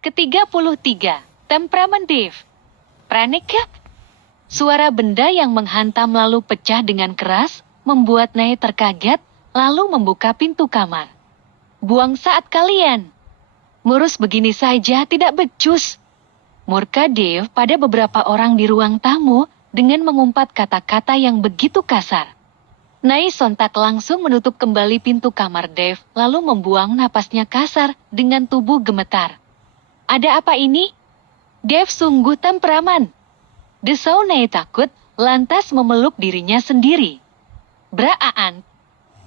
Ke-33, temperamen Dave. Panik ya? Suara benda yang menghantam lalu pecah dengan keras, membuat Nay terkaget, lalu membuka pintu kamar. Buang saat kalian. Ngurus begini saja tidak becus. Murka Dave pada beberapa orang di ruang tamu dengan mengumpat kata-kata yang begitu kasar. Nay sontak langsung menutup kembali pintu kamar Dave, lalu membuang napasnya kasar dengan tubuh gemetar. Ada apa ini? Dave sungguh temperamen. Desau Nay takut, lantas memeluk dirinya sendiri. Braan.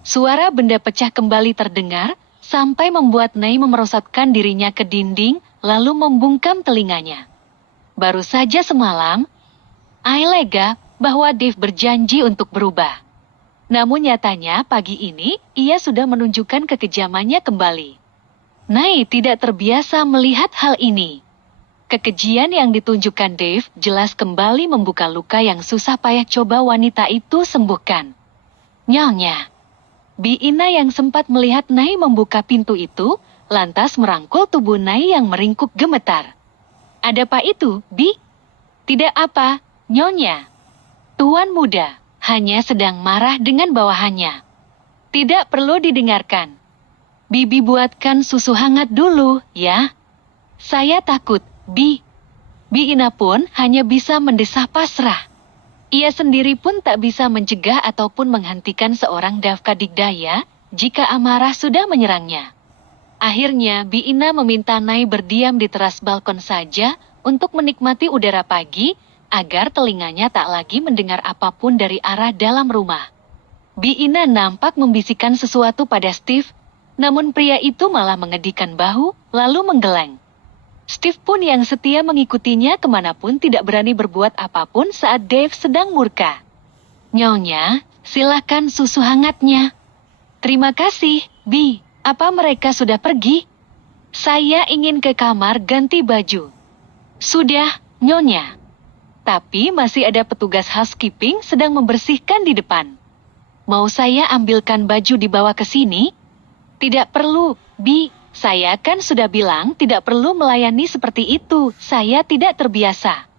Suara benda pecah kembali terdengar, sampai membuat Nay memerosotkan dirinya ke dinding, lalu membungkam telinganya. Baru saja semalam, Ai lega bahwa Dave berjanji untuk berubah. Namun nyatanya pagi ini, ia sudah menunjukkan kekejamannya kembali. Nay tidak terbiasa melihat hal ini. Kekejian yang ditunjukkan Dave jelas kembali membuka luka yang susah payah coba wanita itu sembuhkan. Nyonya. Bi Ina yang sempat melihat Nay membuka pintu itu, lantas merangkul tubuh Nay yang meringkuk gemetar. Ada apa itu, Bi? Tidak apa, Nyonya. Tuan muda, hanya sedang marah dengan bawahannya. Tidak perlu didengarkan. Bibi buatkan susu hangat dulu, ya. Saya takut, Bi. Bi Ina pun hanya bisa mendesah pasrah. Ia sendiri pun tak bisa mencegah ataupun menghentikan seorang Dafka Digdaya jika amarah sudah menyerangnya. Akhirnya Bi Ina meminta Nay berdiam di teras balkon saja untuk menikmati udara pagi agar telinganya tak lagi mendengar apapun dari arah dalam rumah. Bi Ina nampak membisikkan sesuatu pada Steve, namun pria itu malah mengedikan bahu lalu menggeleng. Steve pun yang setia mengikutinya kemanapun tidak berani berbuat apapun saat Dave sedang murka. Nyonya, silakan susu hangatnya. Terima kasih, Bi. Apa mereka sudah pergi? Saya ingin ke kamar ganti baju. Sudah, Nyonya. Tapi masih ada petugas housekeeping sedang membersihkan di depan. Mau saya ambilkan baju dibawa ke sini? Tidak perlu, Bi. Saya kan sudah bilang tidak perlu melayani seperti itu. Saya tidak terbiasa.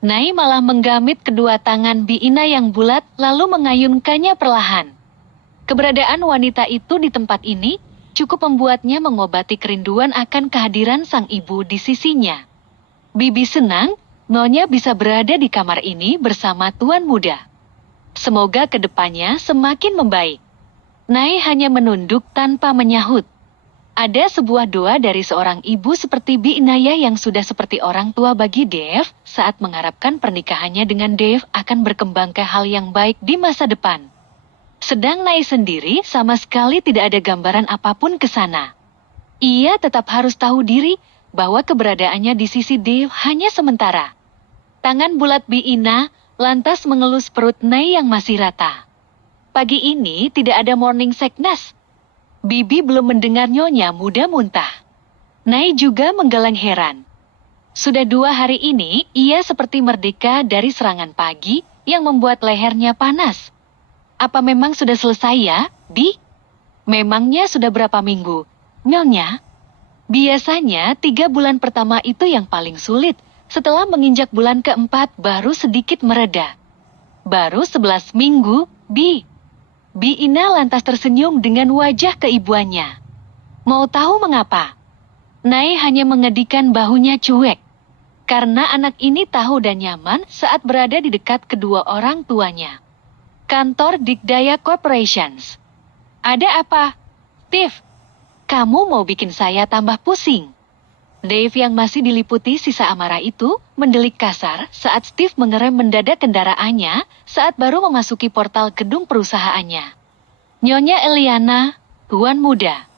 Nay malah menggamit kedua tangan Bi Ina yang bulat lalu mengayunkannya perlahan. Keberadaan wanita itu di tempat ini cukup membuatnya mengobati kerinduan akan kehadiran sang ibu di sisinya. Bibi senang Nyonya bisa berada di kamar ini bersama tuan muda. Semoga kedepannya semakin membaik. Nay hanya menunduk tanpa menyahut. Ada sebuah doa dari seorang ibu seperti Bi Inaya yang sudah seperti orang tua bagi Dave saat mengharapkan pernikahannya dengan Dave akan berkembang ke hal yang baik di masa depan. Sedang Nay sendiri sama sekali tidak ada gambaran apapun ke sana. Ia tetap harus tahu diri bahwa keberadaannya di sisi Dave hanya sementara. Tangan bulat Bi Ina lantas mengelus perut Nay yang masih rata. Pagi ini tidak ada morning sickness. Bibi belum mendengar Nyonya muda muntah. Nay juga menggeleng heran. Sudah 2 hari ini, ia seperti merdeka dari serangan pagi yang membuat lehernya panas. Apa memang sudah selesai ya, Bi? Memangnya sudah berapa minggu, Nyonya? Biasanya 3 bulan pertama itu yang paling sulit. Setelah menginjak bulan keempat baru sedikit mereda. Baru 11 minggu, Bi. Bi Ina lantas tersenyum dengan wajah keibuannya. Mau tahu mengapa? Nay hanya mengedikan bahunya cuek. Karena anak ini tahu dan nyaman saat berada di dekat kedua orang tuanya. Kantor Digdaya Corporations. Ada apa? Steve, kamu mau bikin saya tambah pusing. Dave yang masih diliputi sisa amarah itu mendelik kasar saat Steve mengerem mendadak kendaraannya saat baru memasuki portal gedung perusahaannya. Nyonya Eliana, tuan muda.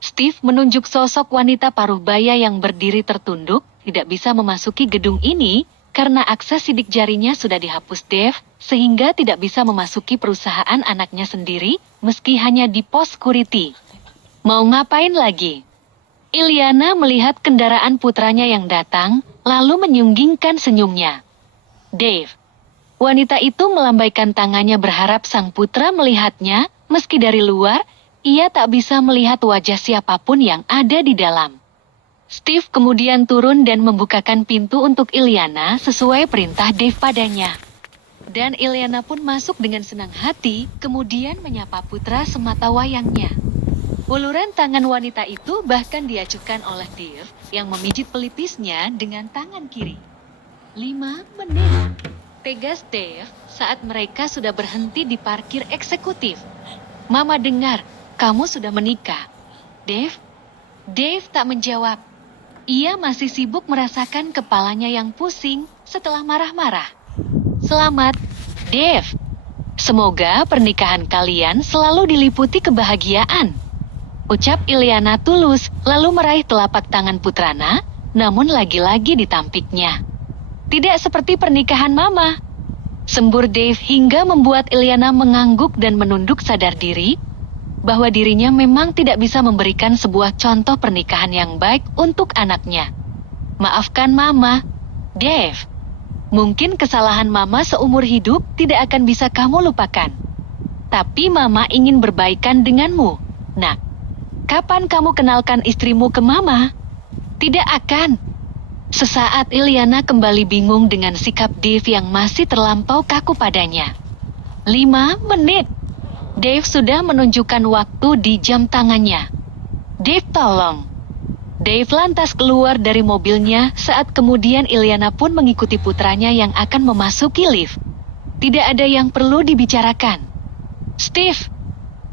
Steve menunjuk sosok wanita paruh baya yang berdiri tertunduk, tidak bisa memasuki gedung ini karena akses sidik jarinya sudah dihapus Dave sehingga tidak bisa memasuki perusahaan anaknya sendiri meski hanya di pos security. Mau ngapain lagi? Iliana melihat kendaraan putranya yang datang, lalu menyunggingkan senyumnya. Dave. Wanita itu melambaikan tangannya berharap sang putra melihatnya, meski dari luar, ia tak bisa melihat wajah siapapun yang ada di dalam. Steve kemudian turun dan membukakan pintu untuk Iliana sesuai perintah Dave padanya. Dan Iliana pun masuk dengan senang hati, kemudian menyapa putra semata wayangnya. Uluran tangan wanita itu bahkan diacuhkan oleh Dave yang memijit pelipisnya dengan tangan kiri. 5 menit. Tegas Dave saat mereka sudah berhenti di parkir eksekutif. Mama dengar, kamu sudah menikah. Dave tak menjawab. Ia masih sibuk merasakan kepalanya yang pusing setelah marah-marah. Selamat, Dave. Semoga pernikahan kalian selalu diliputi kebahagiaan. Ucap Iliana tulus, lalu meraih telapak tangan putrana, namun lagi-lagi ditampiknya. Tidak seperti pernikahan Mama. Sembur Dave hingga membuat Iliana mengangguk dan menunduk sadar diri, bahwa dirinya memang tidak bisa memberikan sebuah contoh pernikahan yang baik untuk anaknya. Maafkan Mama, Dave. Mungkin kesalahan Mama seumur hidup tidak akan bisa kamu lupakan. Tapi Mama ingin berbaikan denganmu, Nak. Kapan kamu kenalkan istrimu ke Mama? Tidak akan. Sesaat Iliana kembali bingung dengan sikap Dave yang masih terlampau kaku padanya. 5 menit. Dave sudah menunjukkan waktu di jam tangannya. Dave, tolong. Dave lantas keluar dari mobilnya saat kemudian Iliana pun mengikuti putranya yang akan memasuki lift. Tidak ada yang perlu dibicarakan. Steve.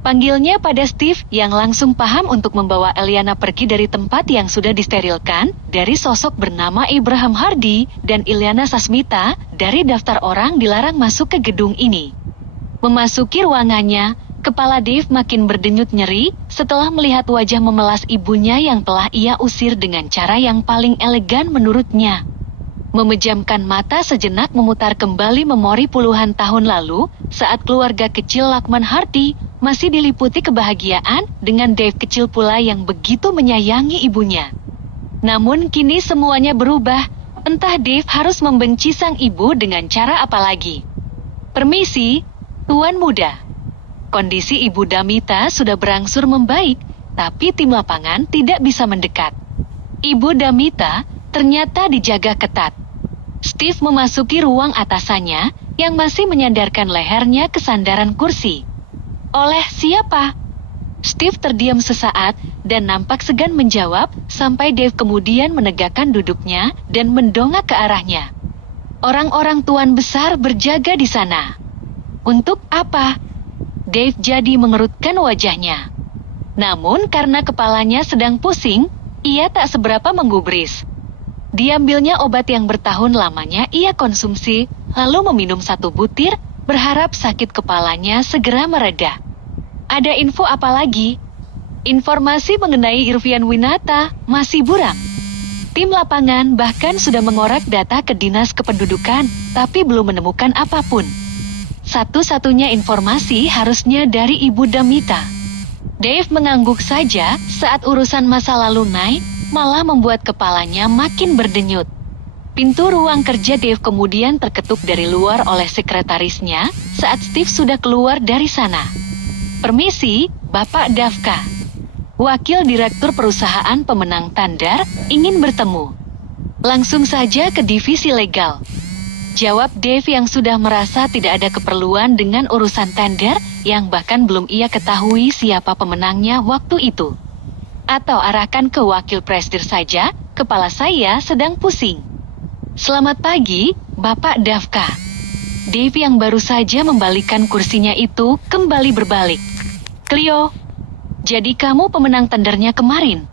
Panggilnya pada Steve yang langsung paham untuk membawa Iliana pergi dari tempat yang sudah disterilkan dari sosok bernama Abraham Hardy dan Iliana Sasmita dari daftar orang dilarang masuk ke gedung ini. Memasuki ruangannya, kepala Dave makin berdenyut nyeri setelah melihat wajah memelas ibunya yang telah ia usir dengan cara yang paling elegan menurutnya. Memejamkan mata sejenak memutar kembali memori puluhan tahun lalu saat keluarga kecil Lakman Hardy masih diliputi kebahagiaan dengan Dave kecil pula yang begitu menyayangi ibunya. Namun kini semuanya berubah, entah Dave harus membenci sang ibu dengan cara apa lagi. Permisi, Tuan Muda. Kondisi Ibu Damita sudah berangsur membaik, tapi tim lapangan tidak bisa mendekat. Ibu Damita ternyata dijaga ketat. Steve memasuki ruang atasannya yang masih menyandarkan lehernya ke sandaran kursi. Oleh siapa? Steve terdiam sesaat dan nampak segan menjawab sampai Dave kemudian menegakkan duduknya dan mendongak ke arahnya. Orang-orang tuan besar berjaga di sana. Untuk apa? Dave jadi mengerutkan wajahnya. Namun karena kepalanya sedang pusing, ia tak seberapa menggubris. Diambilnya obat yang bertahun lamanya ia konsumsi, lalu meminum 1 butir, berharap sakit kepalanya segera mereda. Ada info apa lagi? Informasi mengenai Irvian Winata masih buram. Tim lapangan bahkan sudah mengorek data ke Dinas Kependudukan, tapi belum menemukan apapun. Satu-satunya informasi harusnya dari Ibu Damita. Dave mengangguk saja saat urusan masa lalu naik, malah membuat kepalanya makin berdenyut. Pintu ruang kerja Dave kemudian terketuk dari luar oleh sekretarisnya saat Steve sudah keluar dari sana. Permisi, Bapak Davka. Wakil Direktur Perusahaan Pemenang Tandar ingin bertemu. Langsung saja ke divisi legal. Jawab Dave yang sudah merasa tidak ada keperluan dengan urusan tender yang bahkan belum ia ketahui siapa pemenangnya waktu itu. Atau arahkan ke wakil presidir saja, kepala saya sedang pusing. Selamat pagi, Bapak Davka. Dave yang baru saja membalikkan kursinya itu kembali berbalik. Cleo, jadi kamu pemenang tendernya kemarin?